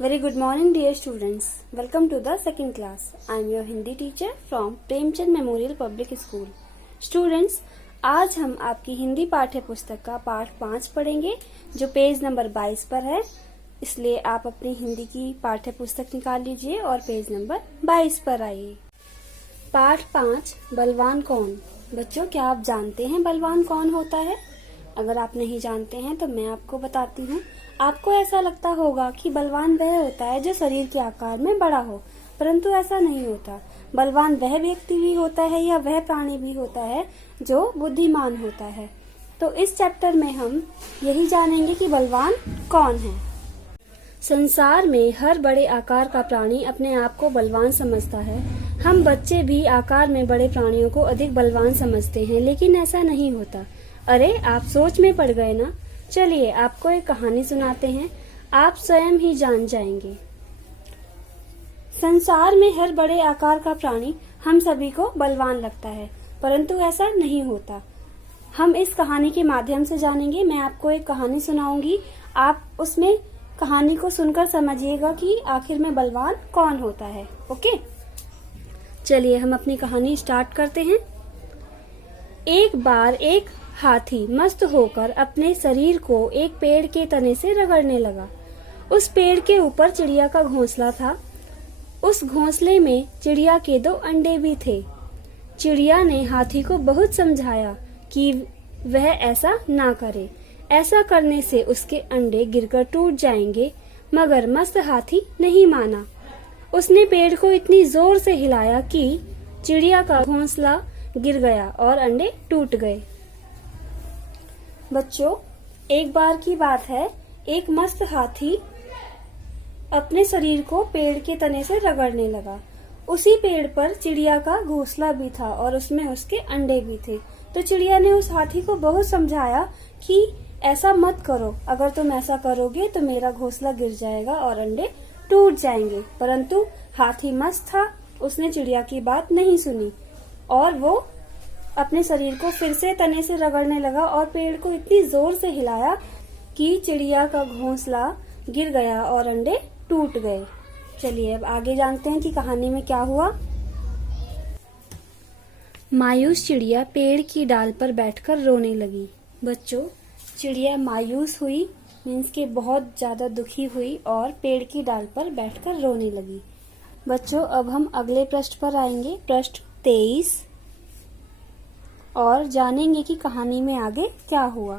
Very good morning dear students. Welcome to the second class. I am your Hindi teacher from Premchand memorial public school. Students, आज हम आपकी हिंदी पाठ्य पुस्तक का पाठ 5 पढ़ेंगे जो पेज नंबर 22 पर है. इसलिए आप अपनी हिंदी की पाठ्य पुस्तक निकाल लीजिए और पेज नंबर 22 पर आइए. पाठ 5 बलवान कौन. बच्चों, क्या आप जानते हैं बलवान कौन होता है? अगर आप नहीं जानते हैं तो मैं आपको बताती हूँ. आपको ऐसा लगता होगा कि बलवान वह होता है जो शरीर के आकार में बड़ा हो, परंतु ऐसा नहीं होता. बलवान वह व्यक्ति भी होता है या वह प्राणी भी होता है जो बुद्धिमान होता है. तो इस चैप्टर में हम यही जानेंगे कि बलवान कौन है. संसार में हर बड़े आकार का प्राणी अपने आप को बलवान समझता है. हम बच्चे भी आकार में बड़े प्राणियों को अधिक बलवान समझते हैं, लेकिन ऐसा नहीं होता. अरे, आप सोच में पड़ गए ना. चलिए आपको एक कहानी सुनाते हैं, आप स्वयं ही जान जाएंगे. संसार में हर बड़े आकार का प्राणी हम सभी को बलवान लगता है, परंतु ऐसा नहीं होता. हम इस कहानी के माध्यम से जानेंगे. मैं आपको एक कहानी सुनाऊंगी, आप उसमें कहानी को सुनकर समझिएगा कि आखिर में बलवान कौन होता है. ओके, चलिए हम अपनी कहानी स्टार्ट करते हैं. एक बार एक हाथी मस्त होकर अपने शरीर को एक पेड़ के तने से रगड़ने लगा. उस पेड़ के ऊपर चिड़िया का घोंसला था. उस घोंसले में चिड़िया के 2 अंडे भी थे. चिड़िया ने हाथी को बहुत समझाया कि वह ऐसा ना करे. ऐसा करने से उसके अंडे गिरकर टूट जाएंगे, मगर मस्त हाथी नहीं माना. उसने पेड़ को इतनी जोर से हिलाया कि चिड़िया का घोंसला गिर गया और अंडे टूट गए. बच्चों, एक बार की बात है, एक मस्त हाथी अपने शरीर को पेड़ के तने से रगड़ने लगा. उसी पेड़ पर चिड़िया का घोंसला भी था और उसमें उसके अंडे भी थे. तो चिड़िया ने उस हाथी को बहुत समझाया कि ऐसा मत करो, अगर तुम ऐसा करोगे तो मेरा घोंसला गिर जाएगा और अंडे टूट जाएंगे. परंतु हाथी मस्त था, उसने चिड़िया की बात नहीं सुनी और वो अपने शरीर को फिर से तने से रगड़ने लगा और पेड़ को इतनी जोर से हिलाया कि चिड़िया का घोंसला गिर गया और अंडे टूट गए. चलिए अब आगे जानते हैं कि कहानी में क्या हुआ. मायूस चिड़िया पेड़ की डाल पर बैठकर रोने लगी. बच्चों, चिड़िया मायूस हुई, मीन्स के बहुत ज्यादा दुखी हुई और पेड़ की डाल पर बैठकर रोने लगी. बच्चों, अब हम अगले पृष्ठ पर आएंगे, पृष्ठ 23, और जानेंगे कि कहानी में आगे क्या हुआ.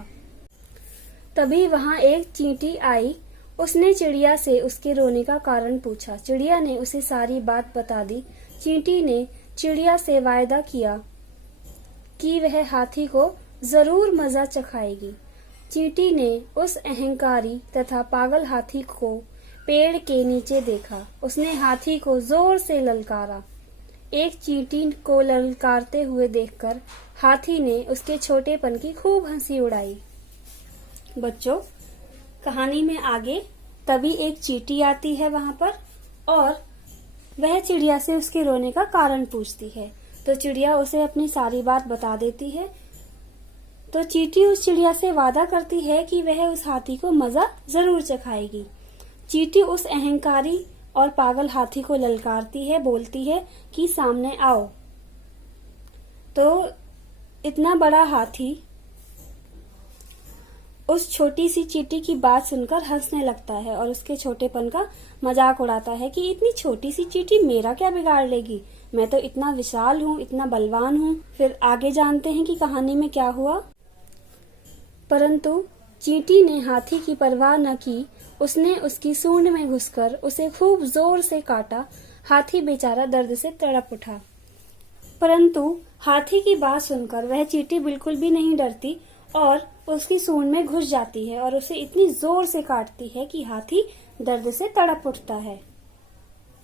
तभी वहां एक चींटी आई. उसने चिड़िया से उसके रोने का कारण पूछा. चिड़िया ने उसे सारी बात बता दी. चींटी ने चिड़िया से वायदा किया कि वह हाथी को जरूर मजा चखाएगी. चींटी ने उस अहंकारी तथा पागल हाथी को पेड़ के नीचे देखा. उसने हाथी को जोर से ललकारा. एक चींटी को ललकारते हुए देखकर हाथी ने उसके छोटेपन की खूब हंसी उड़ाई. बच्चों, कहानी में आगे तभी एक चींटी आती है वहां पर और वह चिड़िया से उसके रोने का कारण पूछती है. तो चिड़िया उसे अपनी सारी बात बता देती है. तो चींटी उस चिड़िया से वादा करती है कि वह उस हाथी को मजा जरूर चखाएगी. चींटी उस अहंकारी और पागल हाथी को ललकारती है, बोलती है कि सामने आओ. तो इतना बड़ा हाथी उस छोटी सी चींटी की बात सुनकर हंसने लगता है और उसके छोटेपन का मजाक उड़ाता है कि इतनी छोटी सी चींटी मेरा क्या बिगाड़ लेगी, मैं तो इतना विशाल हूँ, इतना बलवान हूँ. फिर आगे जानते हैं कि कहानी में क्या हुआ. परंतु चींटी ने हाथी की परवाह न की. उसने उसकी सूंड में घुसकर उसे खूब जोर से काटा. हाथी बेचारा दर्द से तड़प उठा. परंतु हाथी की बात सुनकर वह चींटी बिल्कुल भी नहीं डरती और उसकी सूंड में घुस जाती है और उसे इतनी जोर से काटती है कि हाथी दर्द से तड़प उठता है.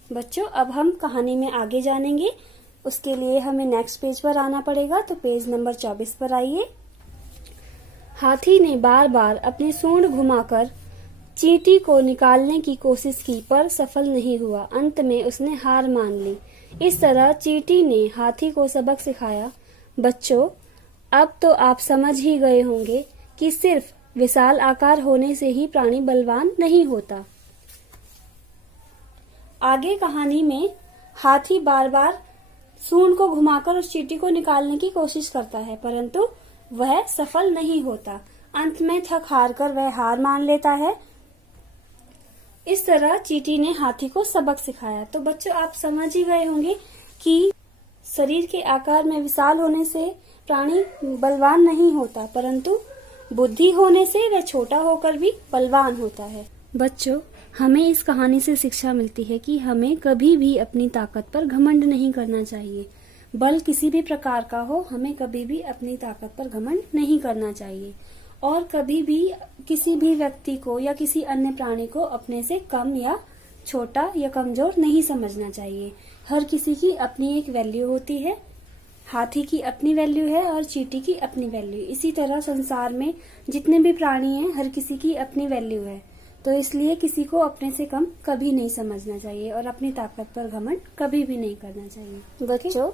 बच्चों, अब हम कहानी में आगे जानेंगे. उसके लिए हमें नेक्स्ट पेज पर आना पड़ेगा. तो पेज नंबर 24 पर आइए. हाथी ने बार बार अपनी सूंड घुमाकर चींटी को निकालने की कोशिश की, पर सफल नहीं हुआ. अंत में उसने हार मान ली. इस तरह चींटी ने हाथी को सबक सिखाया. बच्चों, अब तो आप समझ ही गए होंगे कि सिर्फ विशाल आकार होने से ही प्राणी बलवान नहीं होता. आगे कहानी में हाथी बार बार सूंड को घुमाकर उस चींटी को निकालने की कोशिश करता है, परंतु वह सफल नहीं होता। अंत में थक हार कर वह हार मान लेता है। इस तरह चींटी ने हाथी को सबक सिखाया। तो बच्चों, आप समझ ही गए होंगे कि शरीर के आकार में विशाल होने से प्राणी बलवान नहीं होता, परंतु बुद्धि होने से वह छोटा होकर भी बलवान होता है। बच्चों, हमें इस कहानी से शिक्षा मिलती है कि हमें कभी भी अपनी ताकत पर घमंड नहीं करना चाहिए। बल किसी भी प्रकार का हो, हमें कभी भी अपनी ताकत पर घमंड नहीं करना चाहिए और कभी भी किसी भी व्यक्ति को या किसी अन्य प्राणी को अपने से कम या छोटा या कमजोर नहीं समझना चाहिए। हर किसी की अपनी एक वैल्यू होती है। हाथी की अपनी वैल्यू है और चींटी की अपनी वैल्यू। इसी तरह संसार में जितने भी प्राणी हैं, हर किसी की अपनी वैल्यू है। तो इसलिए किसी को अपने से कम कभी नहीं समझना चाहिए और अपनी ताकत पर घमंड कभी भी नहीं करना चाहिए। बच्चों,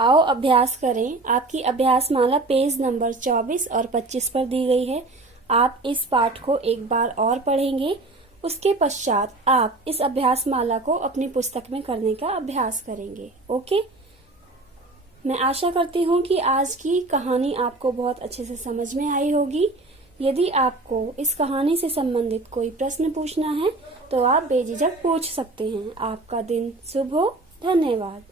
आओ अभ्यास करें। आपकी अभ्यास माला पेज नंबर 24 और 25 पर दी गई है। आप इस पाठ को एक बार और पढ़ेंगे। उसके पश्चात आप इस अभ्यास माला को अपनी पुस्तक में करने का अभ्यास करेंगे। ओके, मैं आशा करती हूँ कि आज की कहानी आपको बहुत अच्छे से समझ में आई होगी। यदि आपको इस कहानी से संबंधित कोई प्रश्न पूछना है तो आप बेझिझक पूछ सकते हैं। आपका दिन शुभ हो। धन्यवाद।